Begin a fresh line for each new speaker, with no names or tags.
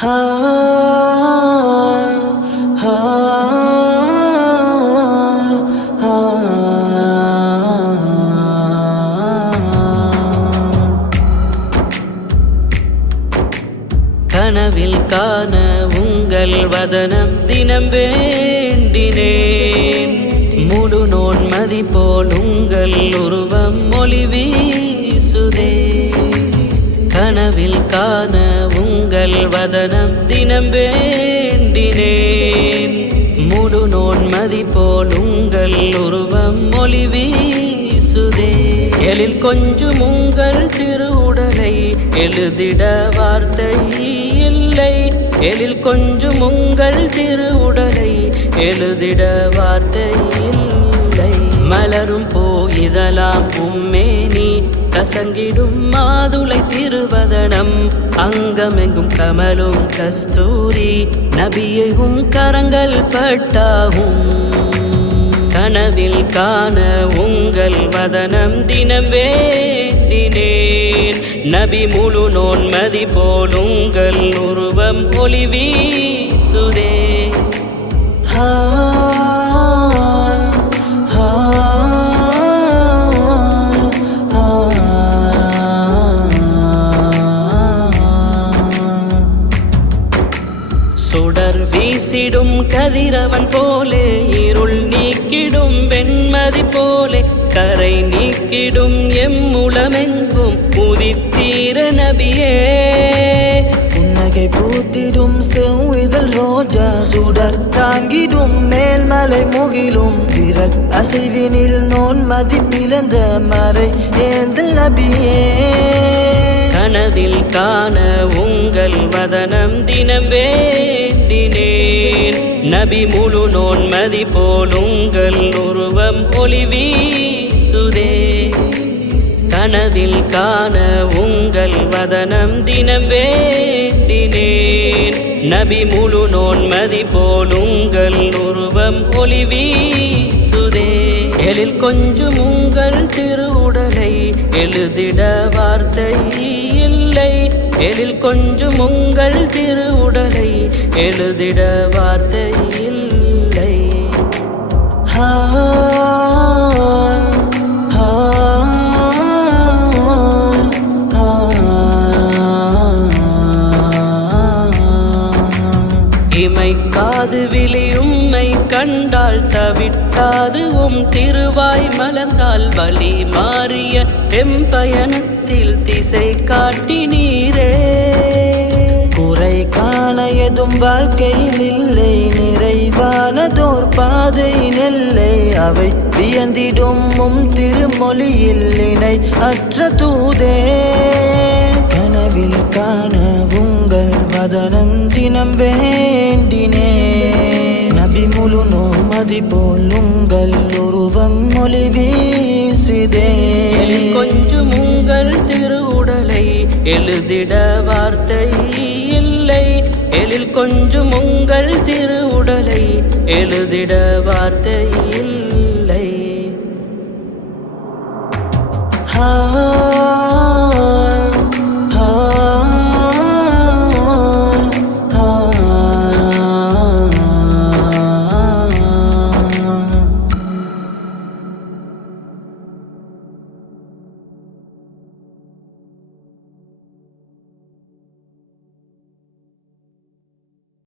கனவில் காண உங்கள் வதனம் தினம் வேண்டினேன். முழு நோன்மதி போல் உங்கள் உருவம் மொழி வீசுதே. கனவில் காண வதனம் தினம் வேண்டினேன். முழு நோன்மதி போல் உங்கள் உருவம் மொழி வீசுதே. எழில் கொஞ்சம் உங்கள் திருவுடலை எழுதிட வார்த்தை இல்லை. எழில் கொஞ்சம் உங்கள் திருவுடலை எழுதிட வார்த்தை இல்லை. மலரும் போயிதலாம் உம்மேனி கசங்கிடும் மாதுளை திருவதனம் அங்கமெங்கும் கமலும் கஸ்தூரி நபியையும் கரங்கள் பட்டாகும் கனவில் காண உங்கள் வதனம் தினம் வேண்டினேன். நபி முழு நோன்மதி போல் உங்கள் உருவம் ஒளி வீசுதே கதிரவன் போலே இருள் நீக்கிடும் வெண்மதி போலே கரை நீக்கிடும் எம்முளமெங்கும் உதித்தீர நபியே.
புன்னகை பூத்திடும் செவ்விதழ் ரோஜா சுடர் தாங்கிடும் மேல்மலை முகிலும் விரல் அசைவினில் நோன் மதி பிளந்த மறை ஏந்தல் நபியே.
மனதில் காண உங்கள் வதனம் தினம் வேண்டினேன். நபி முழு நோன்மதி போல் உங்கள் உருவம் ஒளி வீசுதே. கனவில் காண உங்கள் வதனம் தினம் வேண்டினேன். நபி முழு நோன்மதி போல் உங்கள் உருவம் ஒளி வீசுதே. எழில் கொஞ்சம் உங்கள் திரு எழுதிட வார்த்தை இல்லை. எழில் கொஞ்சம் உங்கள் திருவுடலை எழுதிட வார்த்தை இல்லை.
ஹா
இமை காது விழி கண்டால் தவிட்டாது உம் திருவாய் மலர்ந்தால் வழி மாறிய எம்பயணத்தில் திசை காட்டி நீரே.
குறை காண எதும் வாழ்க்கையில் இல்லை நிறைவானதோர் பாதை நெல்லை. அவை வியந்திடும் உம் திருமொழியில் இணை அற்ற தூதே. கனவில் காண உங்கள் வதனம் தினம் வேண்டினே நூலுனோ மதி போல் உங்கள் உருவம் மொழி வீசிதே.
கொஞ்சம் உங்கள் திருவுடலை எழுதிட வார்த்தை இல்லை. எழில் கொஞ்சம் உங்கள் திருவுடலை எழுதிட வார்த்தை இல்லை. ஆ